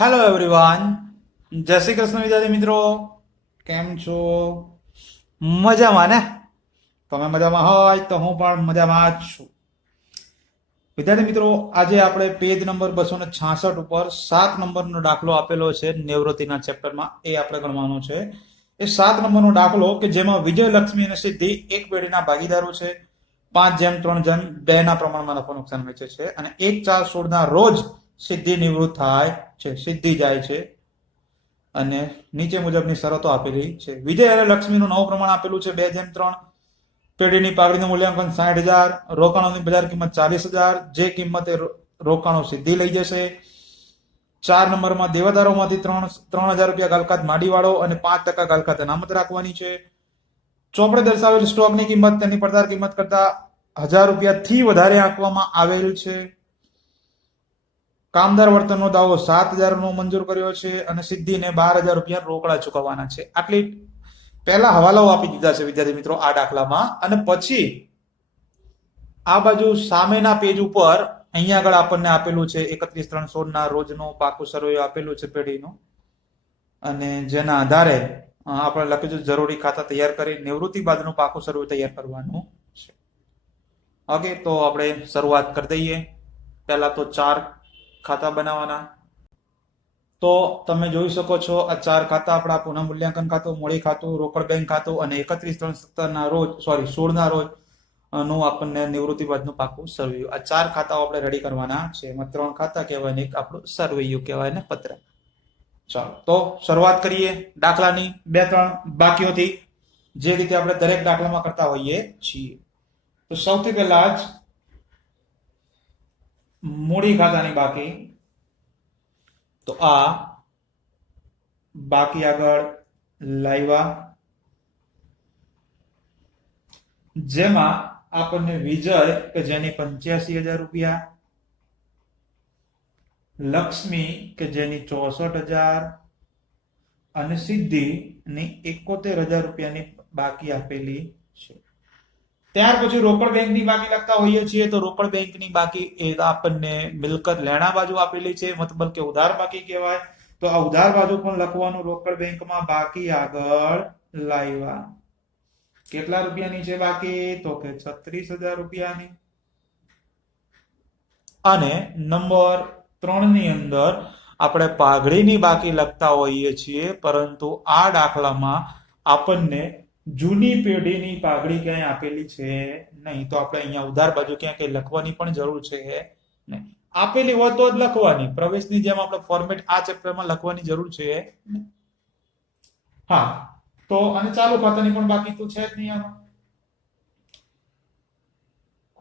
Hello everyone, જય શ્રી કૃષ્ણ વિદ્યાર્થી મિત્રો. કેમ છો? મજામાં ને? તમે મજામાં હોય તો હું પણ મજામાં જ છું. વિદ્યાર્થી મિત્રો, આજે આપણે પેજ નંબર 266 ઉપર 7 નંબરનો દાખલો આપેલો છે નિવૃત્તિના ચેપ્ટરમાં. એ આપણે ગણવાનો છે. એ 7 નંબરનો દાખલો કે જેમાં વિજય, લક્ષ્મી અને સિદ્ધિ એક પેઢીના ભાગીદારો છે. 5:3:2 ના પ્રમાણમાં નફો નુકસાન વેચે છે અને 1/4/16 ના રોજ સિદ્ધિ નિવૃત્ત થાય છે, સિદ્ધિ જાય છે અને નીચે મુજબની શરતો આપેલી છે. વિજય અને લક્ષ્મીનું નવું પ્રમાણ આપેલું છે 2:3. પેઢીની પાઘડીનું મૂલ્યાંકન 60,000, રોકાણોની બજાર કિંમત 40,000, જે કિંમતે રોકાણો સિદ્ધિ લઈ જશે. 4 નંબરમાં દેવાદારોમાંથી 3,000 રૂપિયા ગાલકાત માડીવાળો અને 5% ગાલકાત અનામત રાખવાની છે. ચોપડે દર્શાવેલ સ્ટોકની કિંમત તેની પડતર કિંમત કરતા 1,000 રૂપિયાથી વધારે આંકવામાં આવેલ છે. કામદાર વર્તનનો દાવો 7,000 નો મંજૂર કર્યો છે અને સિદ્ધિને 12,000 રૂપિયા રોકડા ચૂકવવાના છે. આટલી પહેલા હવાલાઓ આપી દીધા છે વિદ્યાર્થી મિત્રો આ દાખલામાં. અને પછી આ બાજુ સામેના પેજ ઉપર અહીંયા આગળ આપણને આપેલું છે 31/3/16 ના રોજનું પાકું સર્વે આપેલું છે પેઢીનું, અને જેના આધારે આપણે લખ્યું છે જરૂરી ખાતા તૈયાર કરી નિવૃત્તિ બાદનું પાકું સર્વે તૈયાર કરવાનું છે. ઓકે, તો આપણે શરૂઆત કરી દઈએ. પહેલા તો 4 ખાતા બનાવવાના. તો તમે જોઈ શકો છો આ 4 ખાતા આપણા પુનઃ મૂલ્યાંકન ખાતું, મૂડી ખાતું, રોકડ બેંક ખાતું અને 31/3/17 ના રોજ 16 ના રોજ નું આપણને નિવૃત્તિ બાદનું પાકું સરવૈયું. આ 4 ખાતાઓ આપણે રેડી કરવાના છે. એમાં 3 ખાતા કહેવાય ને એક આપણું સરવૈયું કહેવાય ને પત્ર. ચાલો તો શરૂઆત કરીએ દાખલાની 2-3 બાકીઓથી, જે રીતે આપણે દરેક દાખલામાં કરતા હોઈએ છીએ. તો સૌથી પહેલા જ મૂડી ખાતાની બાકી. તો આ બાકી આગળ લાવ્યા, જેમાં આપણને વિજય કે જેની 85,000 રૂપિયા, લક્ષ્મી કે જેની 64,000 અને સિદ્ધિ ની 71,000 રૂપિયાની બાકી આપેલી છે. ત્યાર પછી રોકડ બેંકની બાકી લખતા હોઈએ છીએ. તો રોકડ બેંકની બાકી એ આપણને મિલકત લેણા બાજુ આપેલી છે, મતલબ કે ઉધાર બાકી કહેવાય. તો આ ઉધાર બાજુ પણ લખવાનું રોકડ બેંકમાં બાકી આગળ લાવ્યા. કેટલા રૂપિયાની છે બાકી? તો કે 36,000 રૂપિયાની. અને નંબર 3 ની અંદર આપણે પાઘડીની બાકી લખતા હોઈએ છીએ, પરંતુ આ દાખલામાં આપણને જૂની પેઢીની પાઘડી ક્યાંય આપેલી છે નહીં. તો આપણે અહીંયા ઉધાર બાજુ ક્યાં કઈ લખવાની પણ જરૂર છે નહીં. આપેલી હોય તો જ લખવાની. પ્રવેશની જેમ આપણે ફોર્મેટ આ ચેપ્ટરમાં લખવાની જરૂર છે. હા, તો અને ચાલુ ખાતાની પણ બાકી તો છે જ નહીં આમાં.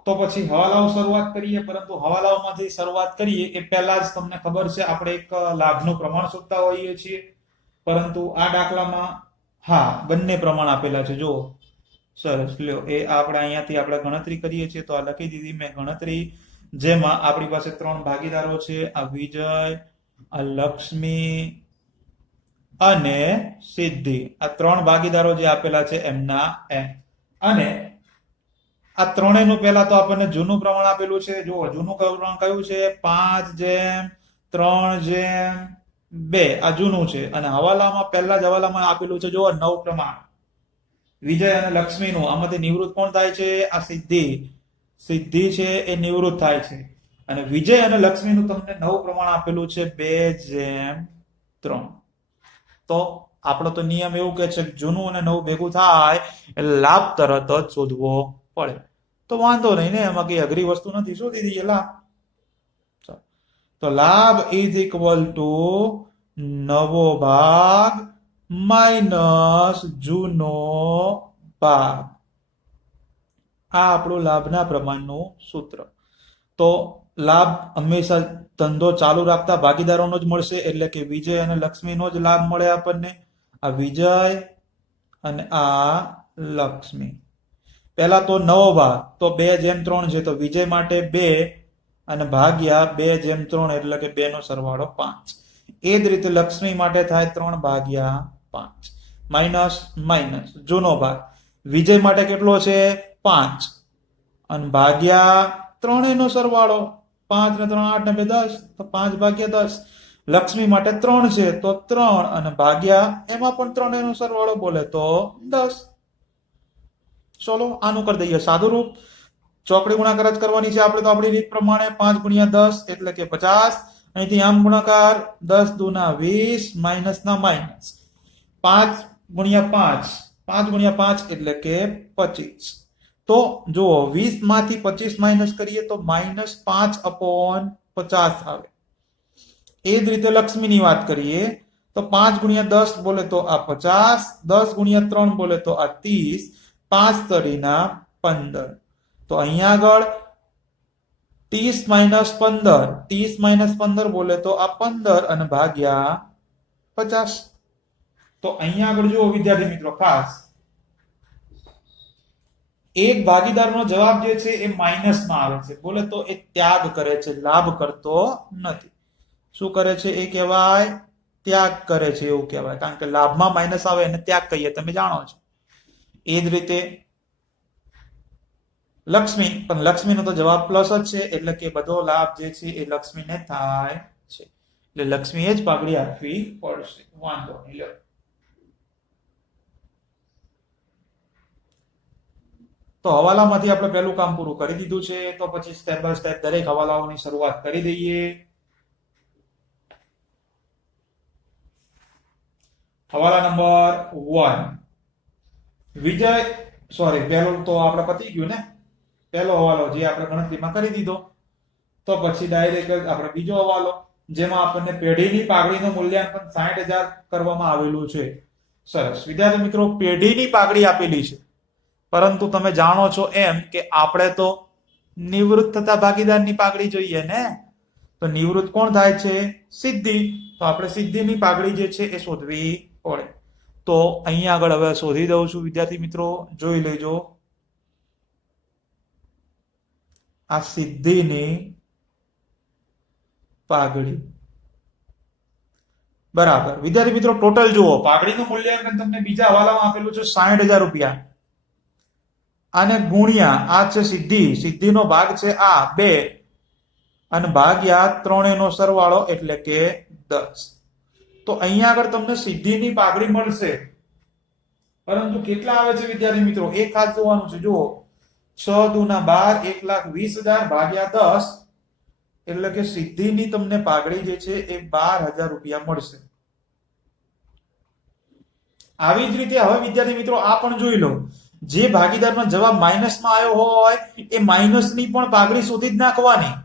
તો પછી હવાલાઓ શરૂઆત કરીએ. પરંતુ હવાલાઓમાંથી શરૂઆત કરીએ એ પહેલા જ તમને ખબર છે આપણે એક લાભનું પ્રમાણ શોધતા હોઈએ છીએ. પરંતુ આ દાખલામાં હા બંને પ્રમાણ આપેલા છે. જો સરસ લ્યો, એ આપણે અહીંયાથી આપણે ગણતરી કરીએ છીએ. તો આ લખી દીધી મેં ગણતરી, જેમાં આપણી પાસે 3 ભાગીદારો છે. આ વિજય, આ લક્ષ્મી અને સિદ્ધિ. આ 3 ભાગીદારો જે આપેલા છે એમના એમ. અને આ ત્રણેયનું પહેલા તો આપણને જૂનું પ્રમાણ આપેલું છે. જો જૂનું પ્રમાણ કયું છે? 5:3:2. આ જૂનું છે. અને હવાલામાં પહેલા જ હવાલામાં આપેલું છે જો નવું પ્રમાણ વિજય અને લક્ષ્મીનું. આમાંથી નિવૃત્ત કોણ થાય છે? આ સિદ્ધિ. સિદ્ધિ છે એ નિવૃત્ત થાય છે. અને વિજય અને લક્ષ્મીનું તમને નવું પ્રમાણ આપેલું છે 2:3. તો આપણો તો નિયમ એવું કે છે જૂનું અને નવું ભેગું થાય એટલે લાભ તરત જ શોધવો પડે. તો વાંધો નહીં ને, એમાં કઈ અઘરી વસ્તુ નથી, શોધી દઈએ લાભ. તો લાભ ઇઝ ઇક્વલ ટુ નવો ભાગ માઇનસ જૂનો ભાગ. આ આપણું લાભના પ્રમાણનું સૂત્ર. તો લાભ હંમેશા ધંધો ચાલુ રાખતા ભાગીદારોનો જ મળશે, એટલે કે વિજય અને લક્ષ્મીનો જ લાભ મળે આપણને. આ વિજય અને આ લક્ષ્મી. પહેલા તો નવો ભાગ, તો 2:3 છે. તો વિજય માટે 2 અને ભાગ્યા 2:3 એટલે કે 2 નો સરવાળો 5. એ જ રીતે લક્ષ્મી માટે થાય 3/5 માઇનસ માઇનસ જૂનો ભાગ. વિજય માટે કેટલો છે? 5 અને ભાગ્યા 3 નો સરવાળો. 5 ને 3 8 ને 2 10. તો 5/10 લક્ષ્મી માટે 3 છે તો 3 અને ભાગ્યા એમાં પણ 3 એનો સરવાળો બોલે તો 10. ચલો આનું કરી દઈએ સાદું રૂપ. ચોકડી ગુણાકાર જ કરવાની છે આપણે તો આપણી રીત પ્રમાણે 5 ગુણ્યા 10 એટલે કે 50. અહીંથી આમ ગુણાકાર 10 દુના 20 માઇનસ ના માઇનસ 5 ગુણ્યા 5 5 ગુણ્યા 5 એટલે કે 25. તો જુઓ 20 માંથી 25 માઇનસ કરીએ તો -5/50 આવે. એ જ રીતે લક્ષ્મીની વાત કરીએ તો 5 ગુણ્યા 10 બોલે તો આ 50, 10 ગુણ્યા 3 બોલે તો આ 30, 5 તરીના 15. તો અહીંયા આગળ 30 - 15 બોલે તો આ 15 અને ભાગ્યા 50. તો અહીંયા આગળ જુઓ વિદ્યાર્થી મિત્રો ખાસ એક ભાગીદારનો જવાબ જે છે એ માઇનસમાં આવે છે બોલે તો એ ત્યાગ કરે છે, લાભ કરતો નથી. શું કરે છે એ કહેવાય ત્યાગ કરે છે એવું કહેવાય, કારણ કે લાભમાં માઇનસ આવે એને ત્યાગ કહીએ, તમે જાણો છો. એ જ રીતે લક્ષ્મી, પણ લક્ષ્મીનો તો જવાબ પ્લસ જ છે એટલે કે બધો લાભ જે છે એ લક્ષ્મીને થાય છે, એટલે લક્ષ્મીએ જ પાઘડી આપવી પડશે. વાંધો નહીં. તો હવાલામાંથી આપણે પહેલું કામ પૂરું કરી દીધું છે, તો પછી સ્ટેપ બાય સ્ટેપ દરેક હવાલાઓની શરૂઆત કરી દઈએ. હવાલા નંબર 1 વિજય, સોરી પહેલું તો આપણે પતી ગયું ને, પહેલો હવાલો જે આપણે ગણતરીમાં કરી દીધો. તો પછી ડાયરેક્ટ આપણે બીજો હવાલો જેમાં આપણને પેઢીની પાઘડીનું મૂલ્યાંકન 60,000 કરવામાં આવેલું છે. સરસ વિદ્યાર્થી મિત્રો, પેઢીની પાઘડી આપેલી છે, પરંતુ તમે જાણો છો એમ કે આપણે તો નિવૃત્ત થતા ભાગીદારની પાઘડી જોઈએ ને. તો નિવૃત્ત કોણ થાય છે? સિદ્ધિ. તો આપણે સિદ્ધિની પાઘડી જે છે એ શોધવી પડે. તો અહીંયા આગળ હવે શોધી દઉં છું વિદ્યાર્થી મિત્રો, જોઈ લેજો. આ સિદ્ધિની પાઘડી બરાબર. વિદ્યાર્થી મિત્રો ટોટલ જુઓ, પાઘડીનું મૂલ્યાંકન તમને બીજા હવાલામાં આપેલું છે 60,000 રૂપિયા, અને ગુણ્યા આ છે સિદ્ધિ, સિદ્ધિનો ભાગ છે આ 2 અને ભાગ્યા 3 નો સરવાળો એટલે કે 10. તો અહીંયા આગળ તમને સિદ્ધિની પાઘડી મળશે, પરંતુ કેટલા આવે છે વિદ્યાર્થી મિત્રો એ ખાસ જોવાનું છે. જુઓ 6 દુના 12, 1,20,000 ભાગ્યા 10 એટલે કે સિદ્ધિની તમને પાઘડી જે છે એ 12,000 રૂપિયા મળશે. આવી જ રીતે હવે વિદ્યાર્થી મિત્રો આ પણ જોઈ લો, જે ભાગીદારનો જવાબ માઇનસમાં આવ્યો હોય એ માઇનસની પણ પાઘડી શોધી જ નાખવાની,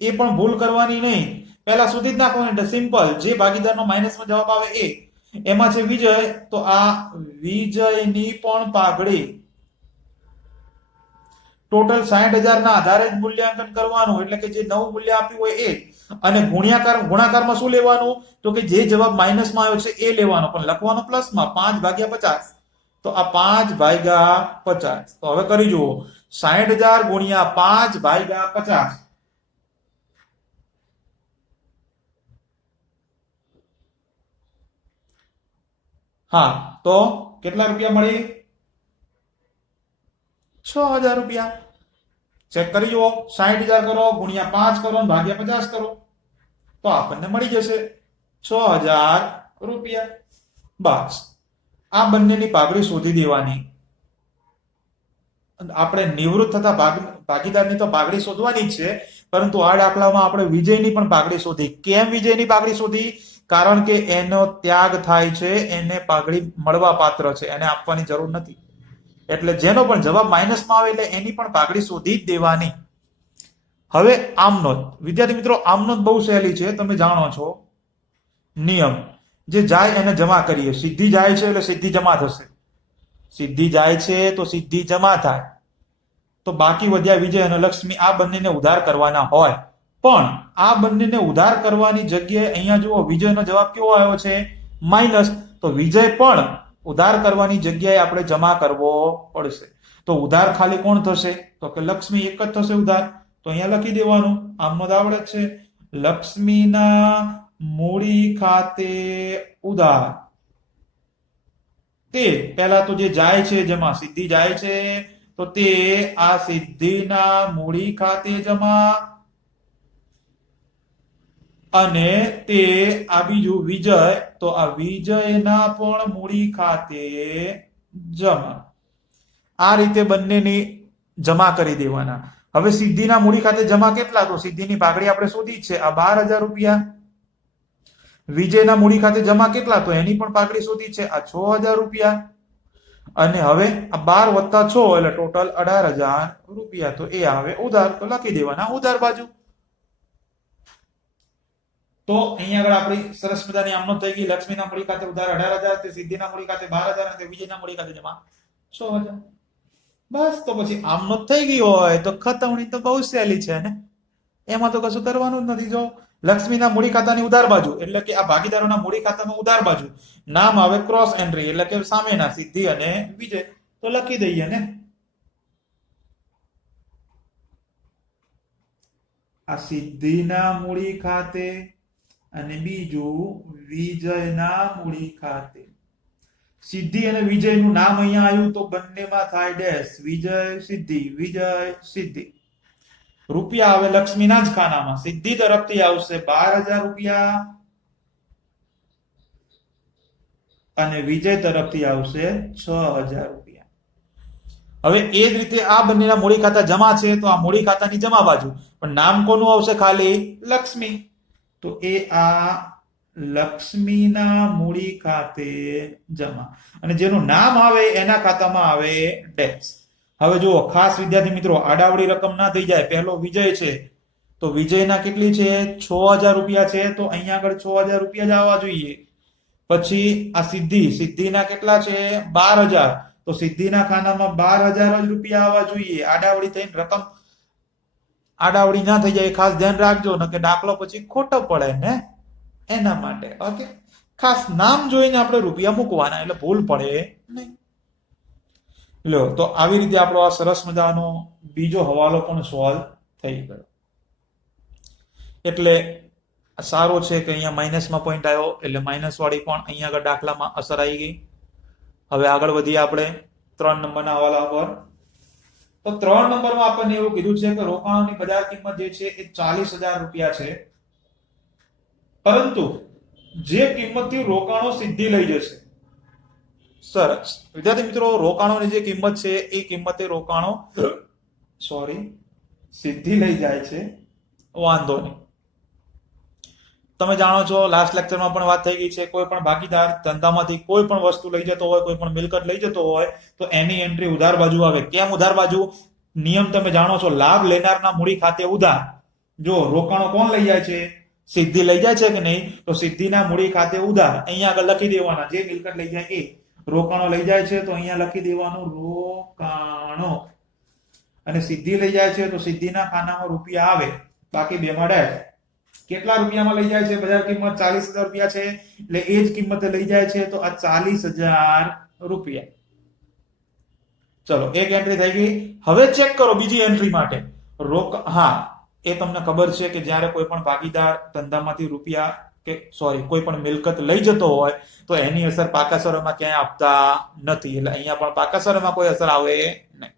એ પણ ભૂલ કરવાની નહીં. પહેલા શોધી જ નાખવાની, એટલે સિમ્પલ. જે ભાગીદારનો માઇનસમાં જવાબ આવે એ, એમાં છે વિજય, તો આ વિજયની પણ પાઘડી ટોટલ 60,000 ના આધારે જ મૂલ્યાંકન કરવાનું, એટલે કે જે નવું મૂલ્ય આપ્યું હોય એ, અને ગુણાકારમાં શું લેવાનું? તો કે જે જવાબ માઇનસમાં આવ્યો છે એ લેવાનો, પણ લખવાનો પ્લસમાં 5/50. તો આ 5/50. તો હવે કરી જુઓ, 60,000 ગુણ્યા 5/50. હા, તો કેટલા રૂપિયા મળી? 6,000 રૂપિયા. ચેક કરી જુઓ, 60,000 કરો ગુણ્યા 5 કરો ભાગ્યા 50 કરો તો આપણને મળી જશે 6,000 રૂપિયા. બસ આ બંનેની પાઘડી શોધી દેવાની. આપણે નિવૃત્ત થતા ભાગીદારની તો પાઘડી શોધવાની જ છે, પરંતુ આ દાખલામાં આપણે વિજયની પણ પાઘડી શોધી. કેમ વિજયની પાઘડી શોધી? કારણ કે એનો ત્યાગ થાય છે, એને પાઘડી મળવા પાત્ર છે, એને આપવાની જરૂર નથી. એટલે જેનો પણ જવાબ માઇનસમાં આવે એટલે એની પણ પાઘડી શોધી જ દેવાની. હવે આમનોંધ વિદ્યાર્થી મિત્રો, આમનોંધ બહુ સહેલી છે, તમે જાણો છો નિયમ. જે જાય એને જમા કરીએ. સિદ્ધિ જાય છે એટલે સિદ્ધિ જમા થશે, સિદ્ધિ જાય છે તો સિદ્ધિ જમા થાય. તો બાકી વધ્યા વિજય અને લક્ષ્મી, આ બંનેને ઉધાર કરવાના હોય. પણ આ બંનેને ઉધાર કરવાની જગ્યાએ અહીંયા જુઓ, વિજયનો જવાબ કેવો આવ્યો છે? માઇનસ. તો વિજય પણ ઉધાર કરવાની જગ્યાએ આપણે જમા કરવો પડશે. તો ઉધાર ખાલી કોણ થશે? તો કે લક્ષ્મી એક જ થશે ઉધાર. તો અહીંયા લખી દેવાનું, આમનો આવડે છે, લક્ષ્મીના મૂડી ખાતે ઉધાર. તે પહેલા તો જે જાય છે, જેમાં સિદ્ધિ જાય છે, તો તે આ સિદ્ધિના મૂડી ખાતે જમા. અને તે આ બીજું વિજય, તો આ વિજયના પણ મૂડી ખાતે જમા. આ રીતે બંનેની જમા કરી દેવાના. હવે સિદ્ધિના મૂડી ખાતે જમા કેટલા? તો સિદ્ધિની પાઘડી આપણે શોધી છે, આ 12,000 રૂપિયા. વિજયના મૂડી ખાતે જમા કેટલા? તો એની પણ પાઘડી શોધી છે, આ 6,000 રૂપિયા. અને હવે આ 12 + 6 એટલે ટોટલ 18,000 રૂપિયા. તો એ આવે ઉધાર, તો લખી દેવાના ઉધાર બાજુ. તો અહીંયા આગળ આપણી સરસ મજાની આમનો થઈ ગઈ. લક્ષ્મીના મૂડી ખાતે ઉધાર 18,000, તે સિદ્ધિના મૂડી ખાતે 12,000 અને વિજયના મૂડી ખાતે જમા 6,000. બસ, તો પછી આમનો થઈ ગઈ હોય તો ખતવણી તો બહુ સહેલી છે ને, એમાં તો કશું કરવાનું જ નથી. જો લક્ષ્મીના મૂડી ખાતાની ઉધાર બાજુ એટલે કે આ ભાગીદારોના મૂડી ખાતામાં ઉધાર બાજુ નામ આવે ક્રોસ એન્ટ્રી એટલે કે સામેના સિદ્ધિ અને વિજય, તો લખી દઈએ ને. આ સિદ્ધિના મૂડી ખાતે અને બીજું વિજયના મૂડી ખાતે. સિદ્ધિ અને વિજયનું નામ અહીંયા આવ્યું તો બંનેમાં થાય ડેશ, વિજય સિદ્ધિ, વિજય સિદ્ધિ. રૂપિયા આવે લક્ષ્મીના જ ખાનામાં. સિદ્ધિ તરફથી આવશે 12,000 રૂપિયા અને વિજય તરફથી આવશે 6,000 રૂપિયા. હવે એ જ રીતે આ બંનેના મૂડી ખાતા જમા છે, તો આ મૂડી ખાતાની જમા બાજુ પણ નામ કોનું આવશે? ખાલી લક્ષ્મી. તો એ આ લક્ષ્મીના મૂડી ખાતે જમા, અને જેનું નામ આવે એના ખાતામાં આવે ડેશ. હવે જુઓ ખાસ વિદ્યાર્થી મિત્રો, આડાવડી રકમ ના થઈ જાય. પહેલો વિજય છે તો વિજયના કેટલી છે? 6,000 રૂપિયા છે, તો અહીંયા આગળ 6,000 રૂપિયા જ આવવા જોઈએ. પછી આ સિદ્ધિ, સિદ્ધિના કેટલા છે? 12,000, તો સિદ્ધિના ખાનામાં 12,000 જ રૂપિયા આવવા જોઈએ. આડાવડી થઈને રકમ આડાવડી ના થઈ જાય, ખાસ ધ્યાન રાખજો, ન કે દાખલો પછી ખોટો પડે ને, એના માટે. ઓકે, ખાસ નામ જોઈને આપણે રૂપિયા મૂકવાના એટલે ભૂલ પડે નહીં. લો, તો આવી રીતે આપણો આ સરસ મજાનો બીજો હવાલો પણ સોલ્વ થઈ ગયો. એટલે સારો છે કે અહીંયા માઇનસમાં પોઈન્ટ આવ્યો એટલે માઇનસ વાળી પણ અહીંયા આગળ દાખલામાં અસર આવી ગઈ. હવે આગળ વધીએ આપણે 3 નંબરના હવાલા પર. તો 3 નંબરમાં આપણને એવું કીધું છે કે રોકાણોની બજાર કિંમત જે છે એ 40,000 રૂપિયા છે, પરંતુ જે કિંમતથી રોકાણો સિદ્ધિ લઈ જશે. સરસ વિદ્યાર્થી મિત્રો, રોકાણોની જે કિંમત છે એ કિંમતે રોકાણો સિદ્ધિ લઈ જાય છે, વાંધો નહીં. તમે જાણો છો લાસ્ટ લેક્ચરમાં પણ વાત થઈ ગઈ છે, કોઈ પણ ભાગીદાર ધંધામાંથી કોઈ પણ વસ્તુ લઈ જતો હોય, કોઈ પણ મિલકત લઈ જતો હોય તો એની એન્ટ્રી ઉધાર બાજુ આવે. કેમ ઉધાર બાજુ? નિયમ તમે જાણો છો, લાભ લેનારના મૂડી ખાતે ઉધાર. જો રોકાણો કોણ લઈ જાય છે? સિદ્ધિ લઈ જાય છે કે નહીં? તો સિદ્ધિના મૂડી ખાતે ઉધાર અહીંયા આગળ લખી દેવાના. જે મિલકત લઈ જાય એ. રોકાણો લઈ જાય છે તો અહીંયા લખી દેવાનું રોકાણો, અને સિદ્ધિ લઈ જાય છે તો સિદ્ધિના ખાનામાં રૂપિયા આવે, બાકી બેમાં ડેશ. કેટલા રૂપિયામાં લઈ જાય છે? બજાર કિંમત 40,000 રૂપિયા છે એટલે એ જ કિંમતે લઈ જાય છે, તો આ 40,000 રૂપિયા. ચલો, એક એન્ટ્રી થઈ ગઈ. હવે ચેક કરો બીજી એન્ટ્રી માટે. હા, એ તમને ખબર છે કે જ્યારે કોઈ પણ ભાગીદાર ધંધામાંથી રૂપિયા કોઈ પણ મિલકત લઈ જતો હોય તો એની અસર પાકા સરોમાં ક્યાંય આપતા નથી, એટલે અહીંયા પણ પાકા સરોમાં કોઈ અસર આવે નહીં.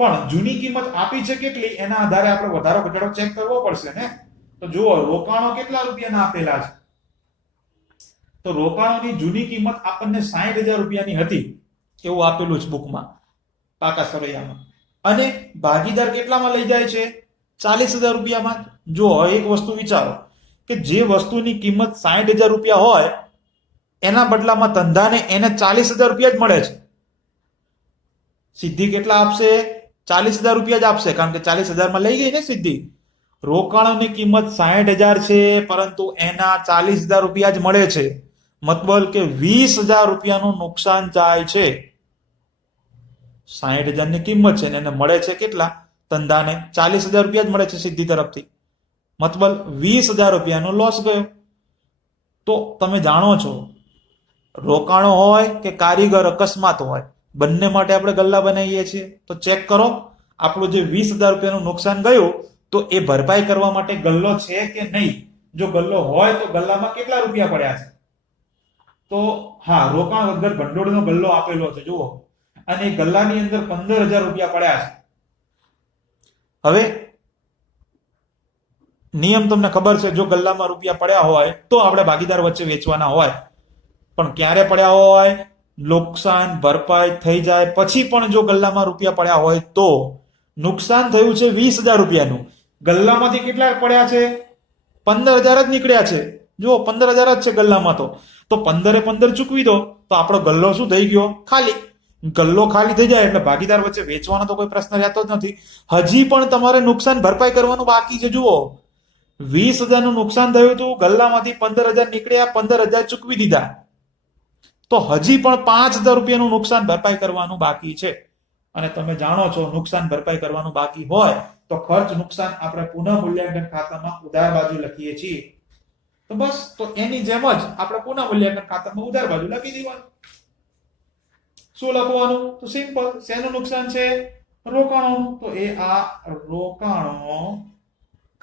પણ જૂની કિંમત આપી છે કેટલી એના આધારે આપણે વધારો ઘટાડો ચેક કરવો પડશે ને. તો જુઓ, રોકાણો કેટલા રૂપિયાના આપેલા છે? તો રોકાણોની જૂની કિંમત આપણને 60,000 રૂપિયાની હતી એવું આપેલું છે બુકમાં, પાકા સરૈયામાં. અને ભાગીદાર કેટલામાં લઈ જાય છે? 40,000 રૂપિયામાં. જો એક વસ્તુ વિચારો કે જે વસ્તુની કિંમત 60,000 રૂપિયા હોય એના બદલામાં ધંધાને એને 40,000 રૂપિયા જ મળે છે. સિદ્ધિ કેટલા આપશે? 40,000 રૂપિયા જ આપશે, કારણ કે 40,000 માં લઈ ગઈ ને સિદ્ધિ. રોકાણોની કિંમત 60,000 છે, પરંતુ એના 40,000 રૂપિયા જ મળે છે. મતલબ કે 20,000 રૂપિયાનું નુકસાન જાય છે. 60,000 ની કિંમત છે ને એને મળે છે કેટલા? ધંધાને 40,000 રૂપિયા જ મળે છે સિદ્ધિ તરફથી. મતલબ 20,000 રૂપિયાનો લોસ ગયો. તો તમે જાણો છો, રોકાણો હોય કે કારીગર અકસ્માત હોય, બંને માટે આપણે ગલ્લા બનાવીએ છીએ. તો ચેક કરો, આપણું જે 20,000 રૂપિયાનું નુકસાન ગયું તો એ ભરપાઈ કરવા માટે ગલ્લો છે કે નહીં? જો ગલ્લો હોય તો ગલ્લામાં કેટલા રૂપિયા પડ્યા છે? તો હા, રોકાણ વગર ભંડોળનો ગલ્લો આપેલો છે જુઓ, અને ગલ્લાની અંદર 15,000 રૂપિયા પડ્યા છે. હવે નિયમ તમને ખબર છે, જો ગલ્લામાં રૂપિયા પડ્યા હોય તો આપણે ભાગીદાર વચ્ચે વેચવાના હોય. પણ ક્યારે પડ્યા હોય? નુકસાન ભરપાઈ થઈ જાય પછી પણ જો ગલ્લામાં રૂપિયા પડ્યા હોય તો. નુકસાન થયું છે 20,000 રૂપિયાનું, ગલ્લામાંથી કેટલા પડ્યા છે? 15,000 જ નીકળ્યા છે. જો 15,000 જ છે ગલ્લામાં, તો 15 ચૂકવી દો તો આપણો ગલ્લો શું થઈ ગયો? ખાલી. ગલ્લો ખાલી થઈ જાય એટલે ભાગીદાર વચ્ચે વેચવાનો તો કોઈ પ્રશ્ન રહેતો જ નથી. હજી પણ તમારે નુકસાન ભરપાઈ કરવાનું બાકી છે. જુઓ, 20,000 નું નુકસાન થયું હતું, ગલ્લામાંથી 15,000 નીકળ્યા, 15,000 ચૂકવી દીધા, તો હજી પણ 5,000 રૂપિયાનું નુકસાન ભરપાઈ કરવાનું બાકી છે. અને તમે જાણો છો, નુકસાન ભરપાઈ કરવાનું બાકી હોય તો ખર્ચ નુકસાન આપણે પુનઃ મૂલ્યાંકન ખાતામાં ઉધાર બાજુ લખીએ છીએ. તો બસ, તો એની જેમ જ આપણે પુનઃ મૂલ્યાંકન ખાતામાં ઉધાર બાજુ લખી દેવાનું. શું લખવાનું? તો સિમ્પલ. શેનું નુકસાન છે? રોકાણોનું. તો એ આ રોકાણો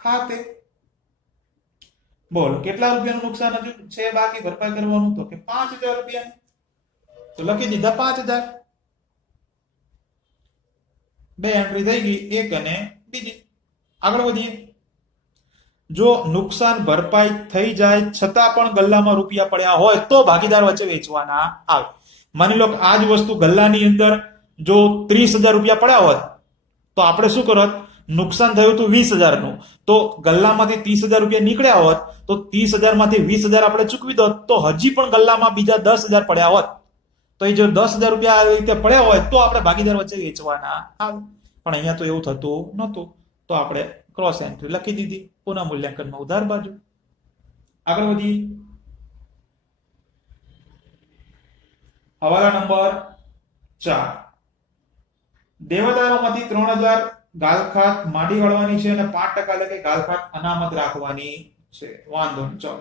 ખાતે. બોલો, કેટલા રૂપિયાનું નુકસાન હજુ છે બાકી ભરપાઈ કરવાનું? તો કે 5,000 રૂપિયા. તો લખી દીધા 5,000. બે એન્ટ્રી થઈ ગઈ, એક અને બીજી. આગળ વધીએ. જો નુકસાન ભરપાઈ થઈ જાય છતાં પણ ગલ્લામાં રૂપિયા પડ્યા હોય તો ભાગીદાર વચ્ચે વેચવાના આવે. માની લો કે આ જ વસ્તુ ગલ્લાની અંદર જો 30,000 રૂપિયા પડ્યા હોત તો આપણે શું કરત? નુકસાન થયું હતું 20,000 નું, તો ગલ્લામાંથી 30,000 રૂપિયા નીકળ્યા હોત તો 30,000 માંથી 20,000 આપણે ચૂકવી દોત તો હજી પણ ગલ્લામાં બીજા 10,000 પડ્યા હોત. તો એ જો 10,000 રૂપિયા આવી રીતે પડ્યા હોય તો આપણે ભાગીદાર વચ્ચે વેચવાના આવે. પણ અહીંયા તો એવું થતું નહોતું, તો આપણે ક્રોસ એન્ટ્રી લખી દીધી પુનઃ મૂલ્યાંકનમાં ઉધાર બાજુ. આગળ વધીએ. હવાલા નંબર 4. દેવાદારોમાંથી 3,000 ગાલખાત માંડી વાળવાની છે અને 5% એટલે કે ગાલખાત અનામત રાખવાની છે. વાંધો નહીં, ચલો.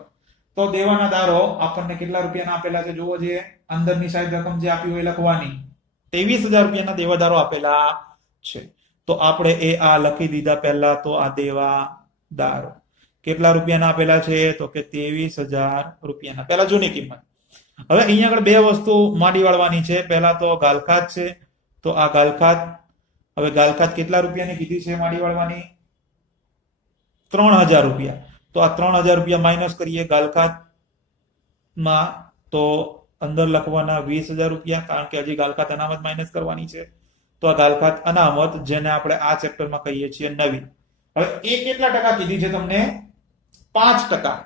તો દેવાના દારો આપણને કેટલા રૂપિયાના આપેલા છે જોવો જોઈએ. અંદરની સાઈડ રકમ જે આપી હોય લખવાની. 23,000 રૂપિયાના દેવાદારો આપેલા છે. તો આપણે એ આ લખી દીધા પહેલા. તો આ દેવાદારો કેટલા રૂપિયાના આપેલા છે? તો કે 23,000 રૂપિયાના. પહેલા જૂની કિંમત. હવે અહીંયા આગળ બે વસ્તુ માંડી વાળવાની છે. પહેલા તો ગાલખાત છે, તો આ ગાલખાત. હવે ગાલખાત કેટલા રૂપિયાની કીધી છે માંડી વાળવાની? 3,000 રૂપિયા. તો આ 3,000 રૂપિયા માઇનસ કરીએ ગાલખાતમાં, તો અંદર લખવાના 20,000 રૂપિયા, કારણ કે હજી ગાલખાત અનામત માઇનસ કરવાની છે. તો આ ગાલખાત અનામત, જેને આપણે આ ચેપ્ટરમાં કહીએ છીએ નવી. હવે એ કેટલા ટકા કીધી છે તમને? 5%.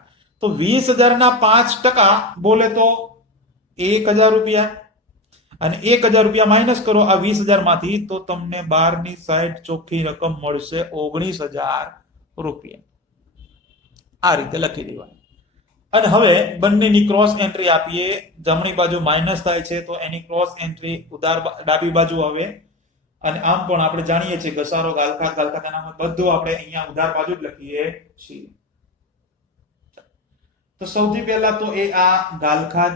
તો 20,000 ના 5% બોલે તો 1,000 રૂપિયા, અને 1,000 રૂપિયા માઇનસ કરો આ 20,000 માંથી તો તમને 12 ની સાઈડ ચોખ્ખી રકમ મળશે 19,000 રૂપિયા. આ રીતે લખી દેવાનું. અને હવે બંનેની ક્રોસ એન્ટ્રી આપીએ. જમણી બાજુ માઇનસ થાય છે તો એની ક્રોસ એન્ટ્રી ઉધાર ડાબી બાજુ આવે. અને આમ પણ આપણે જાણીએ છીએ ઘસારો, ગાલખાત, ગાલખાત અનામત બધું આપણે અહીંયા ઉધાર બાજુ જ લખીએ છીએ. તો સૌથી પહેલા તો એ આ ગાલખાત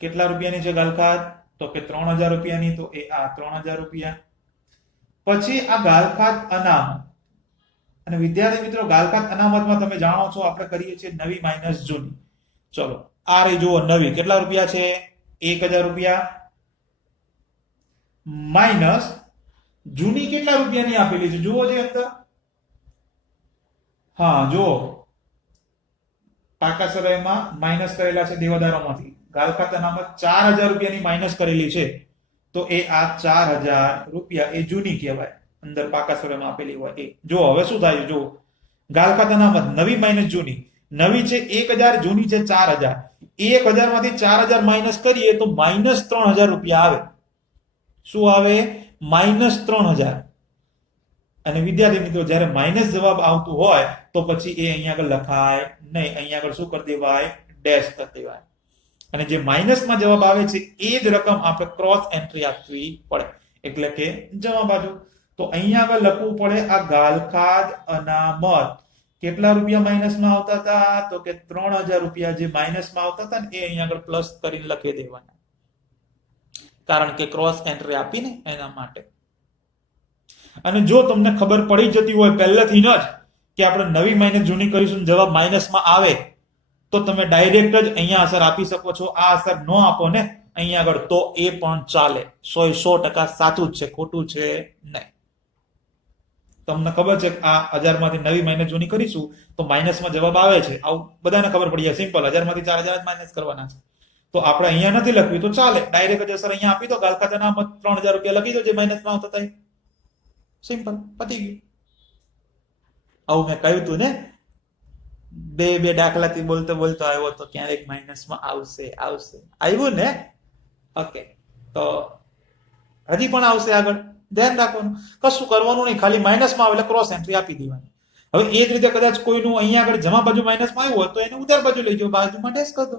કેટલા રૂપિયાની છે? ગાલખાત તો કે 3,000 રૂપિયાની. તો એ આ 3,000 રૂપિયા. પછી આ ગાલખાત અનામત. અને વિદ્યાર્થી મિત્રો, ગાલખાત અનામતમાં તમે જાણો છો આપણે કરીએ છીએ નવી માઇનસ જૂની. ચલો, આ રહી જુઓ નવી. કેટલા રૂપિયા છે? 1,000 રૂપિયા માઇનસ જૂની કેટલા રૂપિયાની આપેલી છે જુઓ જે અંદર. હા, જુઓ પાકા સરાયમાં માઇનસ કરેલા છે દેવાદારોમાંથી. ગાલખાત અનામત 4,000 રૂપિયાની માઇનસ કરેલી છે. તો એ આ 4,000 રૂપિયા એ જૂની કહેવાય. અંદર પાકા સરાયમાં આપેલી હોય એ. જો હવે શું થાય? જો ગાલખાત અનામત નવી માઇનસ જૂની. નવી છે 1,000, જૂની છે 4,000. 1,000 માંથી 4,000 માઇનસ કરીએ તો -3,000 રૂપિયા આવે. શું આવે? -3,000. અને વિદ્યાર્થી મિત્રો, જ્યારે માઇનસ જવાબ આવતું હોય તો પછી એ અહીંયા આગળ લખાય નહીં. અહીંયા આગળ શું કરી દેવાય? ડેશ કરી દેવાય. અને જે માઇનસમાં જવાબ આવે છે એ જ રકમ આપણે ક્રોસ એન્ટ્રી આપવી પડે, એટલે કે જમા બાજુ. તો અહીંયા આગળ લખવું પડે આ ગાલખાત અનામત કેટલા રૂપિયા માઇનસમાં આવતા હતા? તો કે 3,000 રૂપિયા જે માઇનસમાં આવતા હતા ને એ અહીંયા આગળ પ્લસ કરીને લખી દેવાના, કારણ કે ક્રોસ એન્ટ્રી આપીને એના માટે. અને જો તમને ખબર પડી જતી હોય પહેલેથી જ કે આપણે નવી માઇનસ જૂની કરીશું, જવાબ માઇનસમાં આવે તો તમે ડાયરેક્ટ જ અહીંયા અસર આપી શકો છો. આ અસર ન આપો ને અહીંયા આગળ તો એ પણ ચાલે. 100% સાચું જ છે, ખોટું છે નહીં. તમને ખબર છે કે આ 1000 માંથી નવી માઇનસ જૂની કરીશું તો માઇનસમાં જવાબ આવે છે, આવું બધાને ખબર પડી જાય, સિમ્પલ. 1000 માંથી 4000 માઇનસ કરવાના છે. તો આપણે અહીંયા નથી લખ્યું તો ચાલે, ડાયરેક્ટ જ અસર અહીંયા આપી દો, ગાલ ખાતાના 3000 રૂપિયા લખી દો જે માઇનસમાં આવતા થાય, સિમ્પલ, પતી ગયું. આવું મેં કહ્યું તું ને, બે દાખલાથી બોલતો બોલતો આવ્યો તો ક્યારેક માઇનસમાં આવશે આવ્યું ને. ઓકે, તો હજી પણ આવશે આગળ, ધ્યાન રાખવાનું, કશું કરવાનું નહીં, ખાલી માઇનસમાં આવે એટલે ક્રોસ એન્ટ્રી આપી દેવાની. હવે એ જ રીતે કદાચ કોઈનું અહીંયા આગળ જમા બાજુ માઇનસમાં આવ્યું હોય તો એને ઉધાર બાજુ લઈ જાઓ, બાજુમાં ડેશ કરી દો,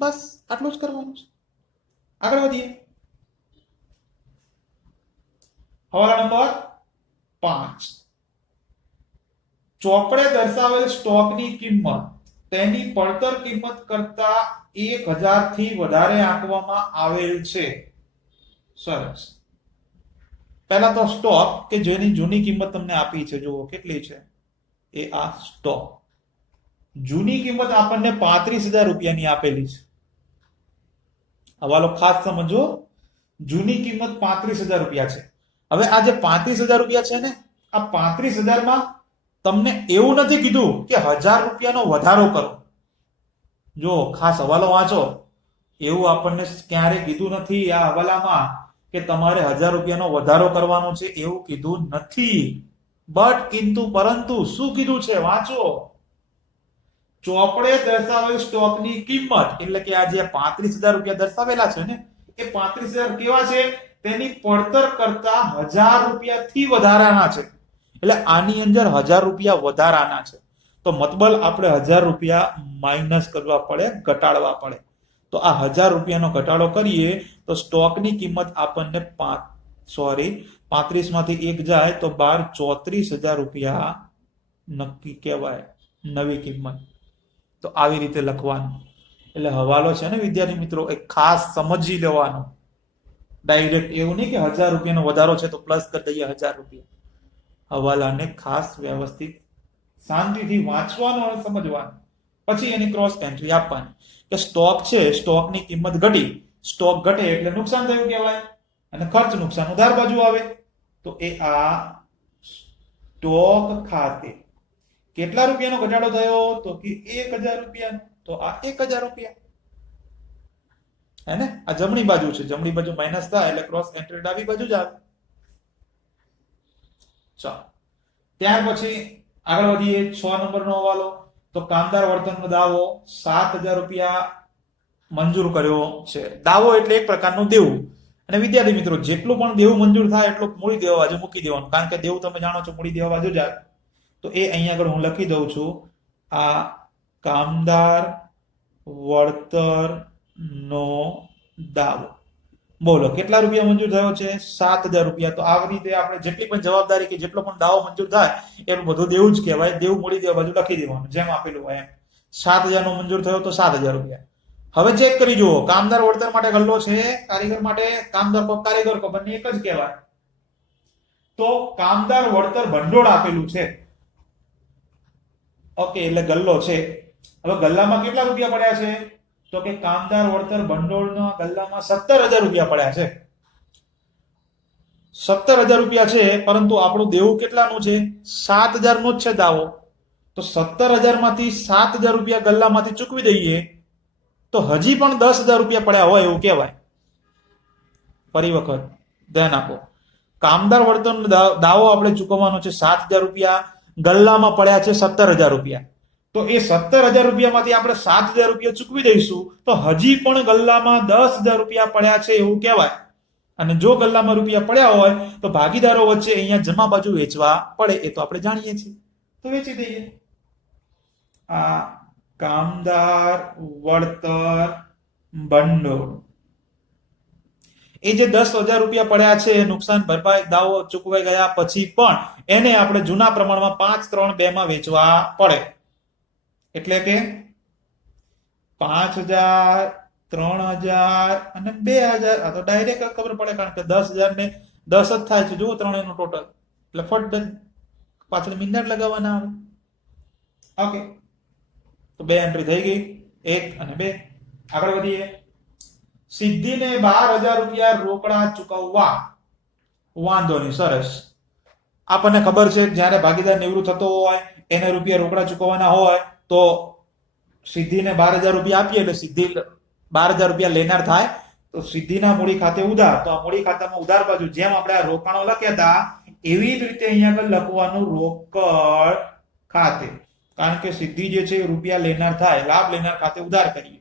બસ આટલું જ કરવાનું છે. આગળ વધીએ. હવાલા નંબર 5. ચોપડે દર્શાવેલ સ્ટોકની કિંમત તેની પડતર કિંમત કરતા 1000 થી વધારે આંકવામાં આવેલ છે. સરસ. પહેલા તો સ્ટોક કે જેની જૂની કિંમત તમને આપી છે, જુઓ કેટલી છે, એ આ સ્ટોક. જૂની કિંમત આપણને 35000 રૂપિયાની આપેલી છે. હવાલો ખાસ સમજો, જૂની કિંમત 35000 રૂપિયા છે. હવે આ જે 35000 રૂપિયા છે ને, આ 35000 માં તમને એવું નથી કીધું કે 1000 રૂપિયાનો વધારો કરો. જો ખાસ હવાલો વાંચો, એવું આપણને ક્યારે કીધું નથી આ હવાલામાં કે તમારે 1000 રૂપિયાનો વધારો કરવાનો છે, એવું કીધું નથી. બટ કિંતુ પરંતુ શું કીધું છે, વાંચો. ચોપડે દર્શાવેલ સ્ટોકની કિંમત એટલે કે આ જે 35000 રૂપિયા દર્શાવેલા છે ને, એ 35000 કેવા છે, તેની પડતર કરતા 1000 રૂપિયાથી વધારાના છે. એટલે આની અંદર 1000 રૂપિયા વધારાના છે, તો મતલબ આપણે 1000 રૂપિયા માઇનસ કરવા પડે, ઘટાડવા પડે. તો આ 1000 રૂપિયાનો ઘટાડો કરીએ તો સ્ટોકની કિંમત આપણને 35 માંથી 1 જાય તો 34000 રૂપિયા નક્કી કહેવાય, નવી કિંમત. તો આવી રીતે લખવાનું. એટલે હવાલો છે ને વિદ્યાર્થી મિત્રો, એ ખાસ સમજી લેવાનો. ડાયરેક્ટ એવું નહીં કે 1000 રૂપિયાનો વધારો છે તો પ્લસ કરી દઈએ 1000 રૂપિયા. હવાલાને ખાસ વ્યવસ્થિત શાંતિથી વાંચવાનો અને સમજવાનો, પછી એની ક્રોસ એન્ટ્રી આપવાની કે સ્ટોક છે, સ્ટોકની કિંમત ઘટી, સ્ટોક ઘટે એટલે નુકસાન થયું કહેવાય, અને ખર્ચ નુકસાન ઉધાર બાજુ આવે. તો એ આ સ્ટોક ખાતે કેટલા રૂપિયાનો ઘટાડો થયો, તો કે 1000 રૂપિયાનો. તો આ 1000 રૂપિયા હે ને, આ જમણી બાજુ છે, જમણી બાજુ માઇનસ થાય એટલે ક્રોસ એન્ટ્રી ડાબી બાજુ જ આવે. ચાલો, ત્યાર પછી આગળ વધીએ. 6 નંબરનો હવાલો, તો કામદાર વર્તનનો દાવો 7000 રૂપિયા મંજૂર કર્યો છે. દાવો એટલે એક પ્રકારનું દેવું, અને વિદ્યાર્થી મિત્રો જેટલું પણ દેવું મંજૂર થાય એટલું મૂડી દેવા બાજુ મૂકી દેવાનું, કારણ કે દેવું તમે જાણો છો મૂડી દેવા બાજુ જાય. તો એ અહીંયા આગળ હું લખી દઉં છું, આ કામદાર વળતરનો દાવો. બોલો કેટલા રૂપિયા મંજૂર થયો છે, 7000 રૂપિયા. તો આ રીતે આપણે જેટલી પણ જવાબદારી કે જેટલો પણ દાવો મંજૂર થાય એનું બધું દેવું જ કહેવાય. દેવું મૂડી દેવા બાજુ લખી દેવાનું જેમ આપેલું હોય એમ. 7000 નો મંજૂર થયો તો 7000 રૂપિયા. હવે ચેક કરી જુઓ, કામદાર વળતર માટે ગલ્લો છે, કારીગર માટે કામદાર કો કારીગર કો બંને એક જ કહેવાય. તો કામદાર વળતર ભંડોળ આપેલું છે. ઓકે, એટલે ગલ્લો છે. હવે ગલ્લામાં કેટલા રૂપિયા પડ્યા છે, તો કે કામદાર વળતર ભંડોળના ગલ્લામાં 17000 રૂપિયા પડ્યા છે. 17000 રૂપિયા છે, પરંતુ આપણું દેવું કેટલાનું છે, 7000 નું જ છે દાવો. તો 17000 માંથી 7000 રૂપિયા ગલ્લામાંથી ચૂકવી દઈએ તો હજી પણ 10000 રૂપિયા પડ્યા હોય એવું કહેવાય. ફરી વખત ધ્યાન આપો, કામદાર વળતરનો દાવો આપણે ચૂકવવાનો છે 7000 રૂપિયા, ગલ્લામાં પડ્યા છે 17000 રૂપિયા. તો એ 17000 રૂપિયામાંથી આપણે 7000 રૂપિયા ચૂકવી દઈશું તો હજી પણ ગલ્લામાં 10000 રૂપિયા પડ્યા છે એવું કહેવાય. અને જો ગલ્લામાં રૂપિયા પડ્યા હોય તો ભાગીદારો વચ્ચે અહીંયા જમા બાજુ વેચવા પડે, એ તો આપણે જાણીએ છીએ, તો વેચી દઈએ. આ કામદાર વળતર ભંડોળ, એ જે 10000 રૂપિયા પડ્યા છે નુકસાન ભરપાઈ દાવો ચૂકવાઈ ગયા પછી પણ એને આપણે જૂના પ્રમાણમાં 5-3-2 માં વેચવા પડે. એટલે કે 5000, 3000 અને 2000. આ તો ડાયરેક્ટ ખબર પડે, કારણ કે 10000 ને 10 જ થાય છે, જુઓ ત્રણેયનું ટોટલ. એટલે ફટ પાછળ મિનિટ લગાવવાના આવે. ઓકે, તો 2 એન્ટ્રી થઈ ગઈ, 1 અને 2. આગળ વધીએ. સિદ્ધિને 12000 રૂપિયા રોકડા ચૂકવવા. વાંધો નહીં, સરસ. આપણને ખબર છે કે જ્યારે ભાગીદાર નિવૃત્ત થતો હોય એને રૂપિયા રોકડા ચૂકવવાના હોય તો સિદ્ધિને 12,000 રૂપિયા આપીએ એટલે સિદ્ધિ 12,000 રૂપિયા લેનાર થાય. તો સિદ્ધિના મૂડી ખાતે ઉધાર, તો આ મૂડી ખાતામાં ઉધાર બાજુ જેમ આપણે આ રોકાણો લખ્યા હતા એવી જ રીતે અહીંયા આગળ લખવાનું રોકડ ખાતે, કારણ કે સિદ્ધિ જે છે એ રૂપિયા લેનાર થાય, લાભ લેનાર ખાતે ઉધાર કરીએ.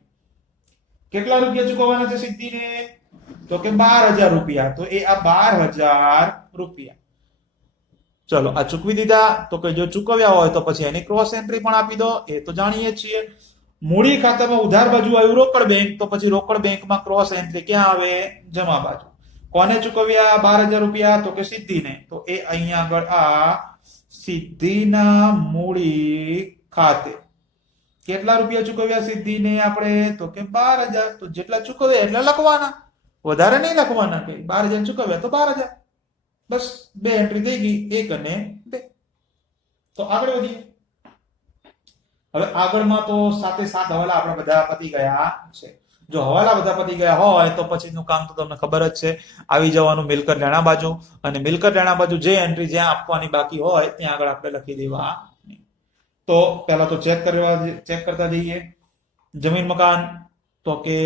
કેટલા રૂપિયા ચૂકવવાના છે સિદ્ધિને? તો કે 12,000 રૂપિયા. તો એ આ 12,000 રૂપિયા. ચલો આ ચૂકવી દીધા. તો કે જો ચૂકવ્યા હોય તો પછી એની ક્રોસ એન્ટ્રી પણ આપી દો, એ તો જાણીએ છીએ. મૂડી ખાતામાં ઉધાર બાજુ આવ્યું રોકડ બેંક, તો પછી રોકડ બેંકમાં ક્રોસ એન્ટ્રી ક્યાં આવે? જમા બાજુ. કોને ચૂકવ્યા 12,000 રૂપિયા? તો કે સિદ્ધિને. તો એ અહીંયા આગળ આ સિદ્ધિના મૂડી ખાતે કેટલા રૂપિયા ચૂકવ્યા સિદ્ધિને આપણે? તો કે 12,000. તો જેટલા ચૂકવ્યા એટલા લખવાના, વધારે નહીં લખવાના. કે 12,000 ચૂકવ્યા તો 12,000. બસ બે એન્ટ્રી થઈ ગઈ, 1 અને 2. તો આગળ વધીએ. હવે આગળમાં તો સાથે સાત હવાલા આપણે બધા પતી ગયા છે. જો હવાલા બધા પતી ગયા હોય તો પછીનું કામ તો તમને ખબર જ છે, આવી જવાનું મિલકત લેણા બાજુ, અને મિલકત લેણા બાજુ જે એન્ટ્રી જ્યાં આપવાની બાકી હોય ત્યાં આગળ આપણે લખી દેવા. તો પહેલા તો ચેક કરતા જઈએ. જમીન મકાન તો કે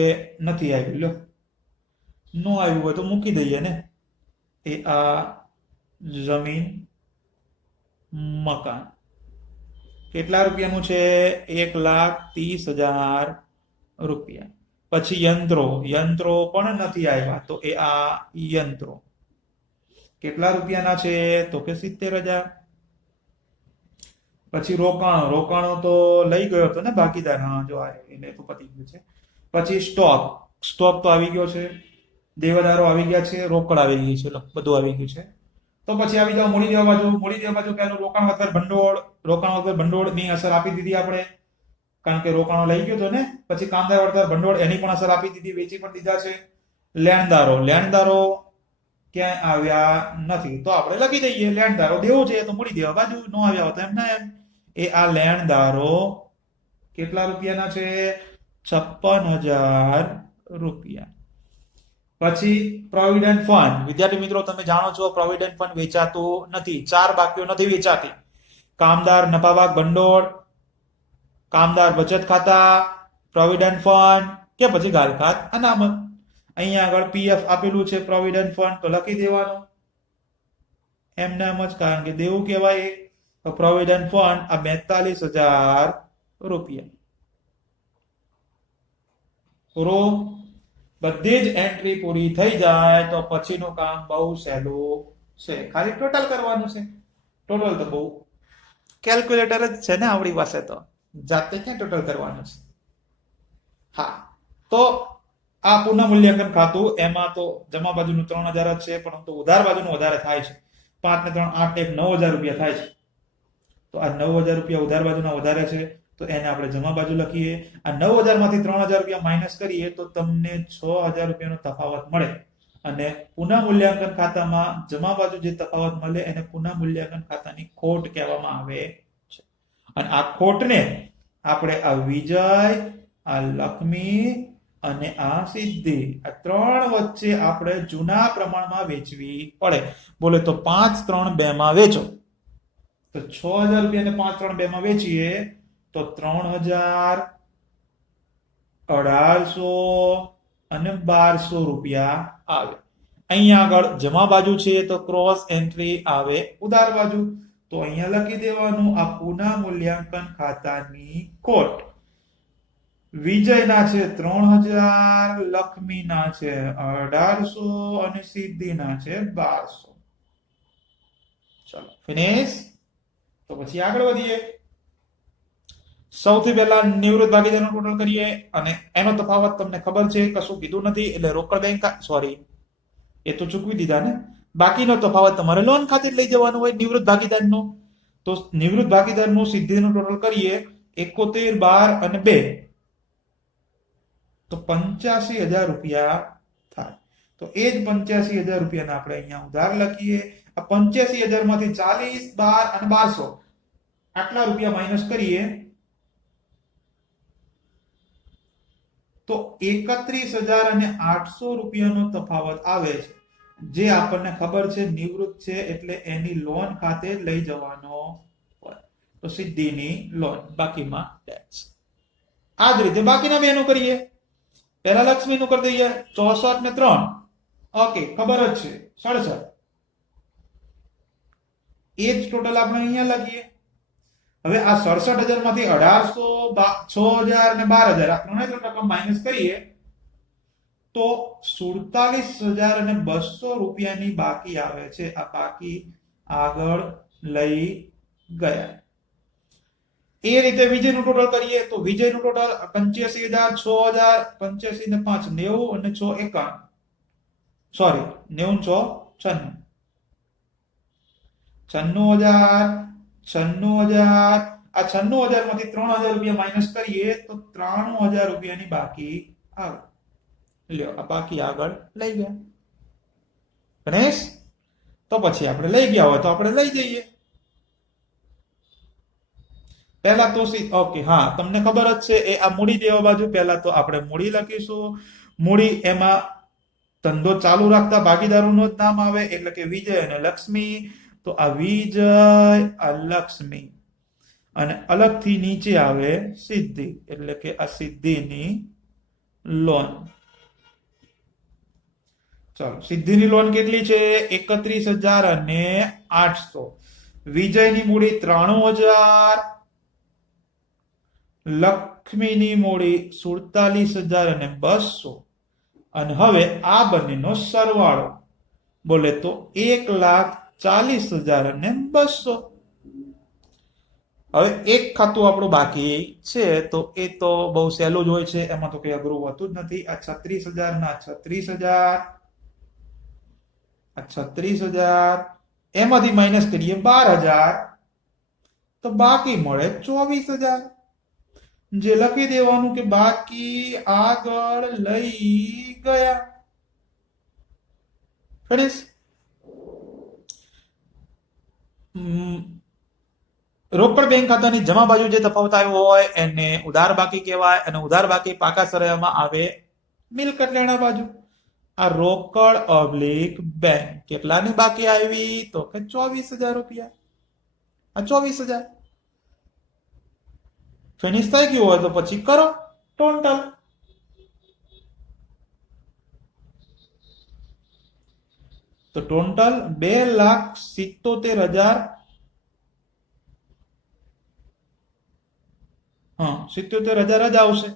નથી આવ્યું, લો નો આવ્યું હોય તો મૂકી દઈએ ને. એ આ જમીન મકાન કેટલા રૂપિયાનું છે? 1,30,000 રૂપિયા. પછી યંત્રો પણ નથી આવ્યા, તો એ આ યંત્રો કેટલા રૂપિયાના છે? તો કે 70,000. પછી રોકાણો તો લઈ ગયો હતો ને ભાગીદાર, હા જો એટલે તો પતી ગયું છે. પછી સ્ટોક તો આવી ગયો છે, દેવાદારો આવી ગયા છે, રોકડ આવી ગઈ છે, બધું આવી ગયું છે. તો પછી આવી જાવ મૂડી દેવા બાજુ પહેલું રોકાણ વગર ભંડોળની અસર આપી દીધી આપણે, કારણ કે રોકાણો લઈ ગયો હતો ને. પછી કામદાર વળતર ભંડોળ એની પણ અસર આપી દીધી, વેચી પણ દીધા છે. લેણદારો ક્યાંય આવ્યા નથી, તો આપણે લખી દઈએ લેણદારો દેવું છે તો મૂડી દેવા બાજુ, નો આવ્યા હોય તો એમ ના એમ. એ આ લેણદારો કેટલા રૂપિયાના છે? 56,000 રૂપિયા. પછી પ્રોવિડન્ટ ફંડ. વિદ્યાર્થી મિત્રો તમે જાણો છો પ્રોવિડન્ટ ફંડ વેચાતું નથી, 4 બાકીઓ નથી વેચાતી. કામદાર નફાભાગ ભંડોળ, કામદાર બચત ખાતા, પ્રોવિડન્ટ ફંડ કે પછી ગાલખાત અનામત. અહીંયા આગળ પીએફ આપેલું છે પ્રોવિડન્ટ ફંડ, તો લખી દેવાનું એમને એમ જ, કારણ કે દેવું કહેવાય. તો પ્રોવિડન્ટ ફંડ આ 42,000 રૂપિયા. બધી જ એન્ટ્રી પૂરી થઈ જાય તો પછીનું કામ બહુ સહેલું છે, ખાલી ટોટલ કરવાનું છે. ટોટલ તો બહુ કેલ્ક્યુલેટર જ છે ને આપણી પાસે, તો જાતે ક્યાં ટોટલ કરવાનું છે. હા, તો આ પુનઃમૂલ્યાંકન ખાતું, એમાં તો જમા બાજુનું 3,000 જ છે, પરંતુ ઉધાર બાજુનું વધારે થાય છે. 5 ને 3 8 1 9,000 રૂપિયા થાય છે. તો આ 9,000 રૂપિયા ઉધાર બાજુના વધારે છે, તો એને આપણે જમા બાજુ લખીએ. આ 9,000 માંથી 3,000 રૂપિયા માઇનસ કરીએ તો તમને 6,000 રૂપિયાનો તફાવત મળે. અને પુનઃમૂલ્યાંકન ખાતામાં જમા બાજુ જે તફાવત મળે એને પુનઃમૂલ્યાંકન ખાતાની ખોટ કહેવામાં આવે છે. અને આ ખોટને આપણે આ વિજય, આ લક્ષ્મી અને આ સિદ્ધિ, આ 3 વચ્ચે આપણે જૂના પ્રમાણમાં વેચવી પડે. બોલે તો 5 3 2 માં વેચો, તો 6,000 રૂપિયાને 5 3 2 માં વેચીએ તો 3,000, 1,800 અને 1,200 રૂપિયા આવે. અહીંયા આગળ જમા બાજુ છે તો ક્રોસ એન્ટ્રી આવે ઉધાર બાજુ, તો અહીંયા લખી દેવાનું આ પુનઃમૂલ્યાંકન ખાતાની ખોટ. વિજયના છે 3,000, લક્ષ્મીના છે 1,800 અને સિદ્ધિના છે 1,200. ચલો ફિનિશ. તો પછી આગળ વધીએ. સૌથી પહેલા નિવૃત્ત ભાગીદારનો ટોટલ કરીએ, અને એનો તફાવત તમને ખબર છે, કશું કીધું નથી, એટલે રોકડ બેંક, સોરી એ તો ચૂકવી દીધા ને. બાકીનો તફાવત તમારે લોન ખાતે લઈ જવાનો હોય નિવૃત્ત ભાગીદારનો. તો નિવૃત્ત ભાગીદારનું સિદ્ધિનું ટોટલ કરીએ 71, 12 અને 2, તો 85,000 રૂપિયા થાય. તો એ જ 85,000 રૂપિયાના આપણે અહીંયા ઉધાર લખીએ. આ 85,000 માંથી 40, 12 અને 1,200 આટલા રૂપિયા માઇનસ કરીએ તો 31,800 રૂપિયાનો તફાવત આવે છે. જે આપણને ખબર છે નિવૃત્ત છે એટલે એની લોન ખાતે લઈ જવાનો હોય તો સિદ્ધિની લોન, બાકીમાં ટેક્સ. આ જ રીતે બાકીના બેનું કરીએ. પહેલા લક્ષ્મીનું કરી દઈએ. 64 ને 3, ઓકે, ખબર જ છે 67. એ જ ટોટલ આપણે અહીંયા લખીએ. હવે આ 67,000 માંથી 1800, 6000 અને 12000 આ ત્રણે રકમ માઇનસ કરીએ તો 47,200 રૂપિયાની બાકી આવે છે. આ બાકી આગળ લઈ ગયા. એ રીતે વિજયનું ટોટલ કરીએ તો વિજયનું ટોટલ 85,000, 6000, 85 ને 5 90 અને 6 51, સોરી 90 6 96,000, 96,000. આ 96,000 માંથી 3,000 રૂપિયા માઇનસ કરીએ તો 93,000 રૂપિયાની બાકી આવે. લ્યો, આ બાકી આગળ લઈ ગયા. ગણેશ, તો પછી આપણે લઈ ગયા હોય તો આપણે લઈ જઈએ. પહેલા તો ઓકે, હા, તમને ખબર જ છે એ આ મૂડી દેવા બાજુ. પહેલા તો આપણે મૂડી લખીશું. મૂડી એમાં ધંધો ચાલુ રાખતા ભાગીદારોનું જ નામ આવે એટલે કે વિજય અને લક્ષ્મી. તો આ વિજય, આ લક્ષ્મી, અને અલગથી નીચે આવે સિદ્ધિ એટલે કે આ સિદ્ધિની લોન. ચાલો, સિદ્ધિની લોન કેટલી છે? 31,800. વિજયની મૂડી 93,000, લક્ષ્મીની મૂડી 47,200. અને હવે આ બંનેનો સરવાળો બોલે તો 1,40,200. હવે એક ખાતું આપણું બાકી છે તો એ તો બહુ સહેલું જ હોય છે, એમાં તો કઈ અઘરું હોતું જ નથી. આ 36,000 ના 36,000, આ 36,000, એમાંથી માઇનસ કરીએ 12,000 તો બાકી મળે 24,000. જે લખી દેવાનું કે બાકી આગળ લઈ ગયા. ફિનિશ. રોકડ બેંક ખાતાની જમા બાજુ જે તફાવત આવ્યો હોય એને ઉધાર બાકી કહેવાય, અને ઉધાર બાકી પાકા સરયામાં આવે મિલકત લેણા બાજુ. આ રોકડ ઓબ્લિક બેંક કેટલાની બાકી આવી તો કે 24,000 રૂપિયા. આ 24,000 ફિનિશ થઈ ગયું હોય તો પછી કરો ટોટલ. તો ટોટલ 2,77,000. 77,000 જ આવશે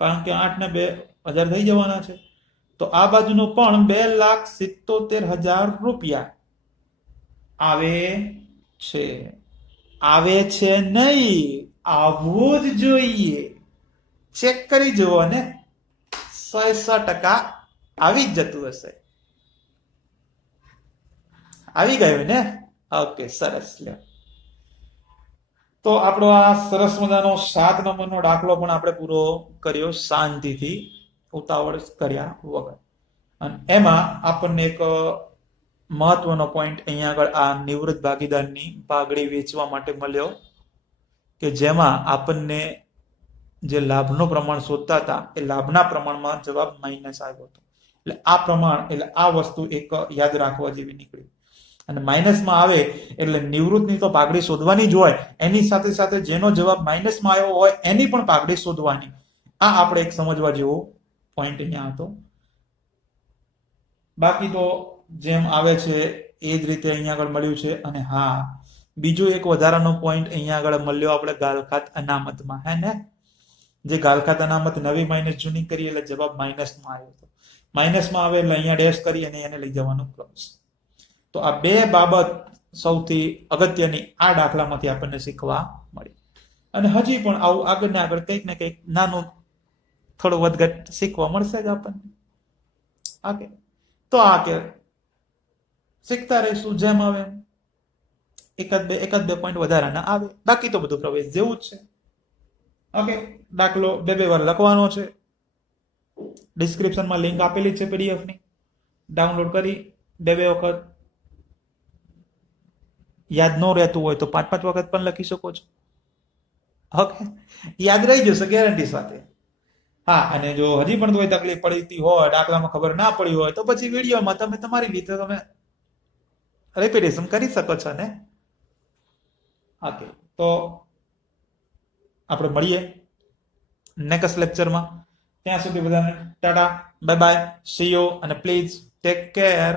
કારણ કે 8 ને 2,000 થઈ જવાના છે. તો આ બાજુનું પણ 2,77,000 રૂપિયા આવે છે. આવે છે નહીં, આવવું જ જોઈએ. ચેક કરી જુઓ ને, 100% આવી જ જતું હશે. આવી ગયું ને? ઓકે, સરસ. લે, તો આપણો આ સરસ મજાનો 7 નંબરનો દાખલો પણ આપણે પૂરો કર્યો શાંતિથી, ઉતાવળ કર્યા વગર. અને એમાં આપણને એક મહત્વનો પોઈન્ટ અહીંયા આગળ આ નિવૃત્ત ભાગીદારની પાઘડી વેચવા માટે મળ્યો કે જેમાં આપણને જે લાભનું પ્રમાણ શોધતા હતા એ લાભના પ્રમાણમાં જવાબ માઇનસ આવ્યો હતો. એટલે આ પ્રમાણ, એટલે આ વસ્તુ એક યાદ રાખવા જેવી નીકળી. અને માઇનસમાં આવે એટલે નિવૃત્તની તો પાઘડી શોધવાની જ હોય, એની સાથે સાથે જેનો જવાબ માઇનસમાં આવ્યો હોય એની પણ પાઘડી શોધવાની. આ આપણે એક સમજવા જેવો પોઈન્ટ અહીંયા હતો. બાકી તો જેમ આવે છે એ જ રીતે અહીંયા આગળ મળ્યું છે. અને હા, બીજો એક વધારાનો પોઈન્ટ અહીંયા આગળ મળ્યો આપણે ગાલખાત અનામતમાં, હે ને? જે ગાલખાત અનામત નવી માઇનસ જૂની કરી એટલે જવાબ માઇનસમાં આવ્યો હતો. માઇનસમાં આવે એટલે અહીંયા ડેશ કરી અને એને લઈ જવાનું પ્લસ. તો આ બે બાબત સૌથી અગત્યની આ દાખલામાંથી આપણને શીખવા મળી. અને હજી પણ આવું આગળ ને આગળ કંઈક ને કંઈક નાનું થોડું વધઘટ શીખવા મળશે જ આપણને. ઓકે, તો આ કે શીખતા રહીશું જેમ આવે એમ. એકાદ બે પોઈન્ટ વધારાના આવે, બાકી તો બધું પ્રવેશ જેવું જ છે. ઓકે, દાખલો બે વાર લખવાનો છે. ડિસ્ક્રિપ્શનમાં લિંક આપેલી છે PDF ની, ડાઉનલોડ કરી બે વખત. યાદ ન રહેતું હોય તો 5 વખત પણ લખી શકો છો. ઓકે, યાદ રહી જશે ગેરંટી સાથે. હા, અને જો હજી પણ કોઈ તકલીફ પડતી હોય, દાખલામાં ખબર ના પડી હોય, તો પછી વિડીયોમાં તમે તમારી રીતે તમે રિપીટેશન કરી શકો છો ને. ઓકે, તો આપણે મળીએ નેક્સ્ટ લેક્ચરમાં. ત્યાં સુધી બધાને Tata, bye bye, C you, અને પ્લીઝ ટેક કેર.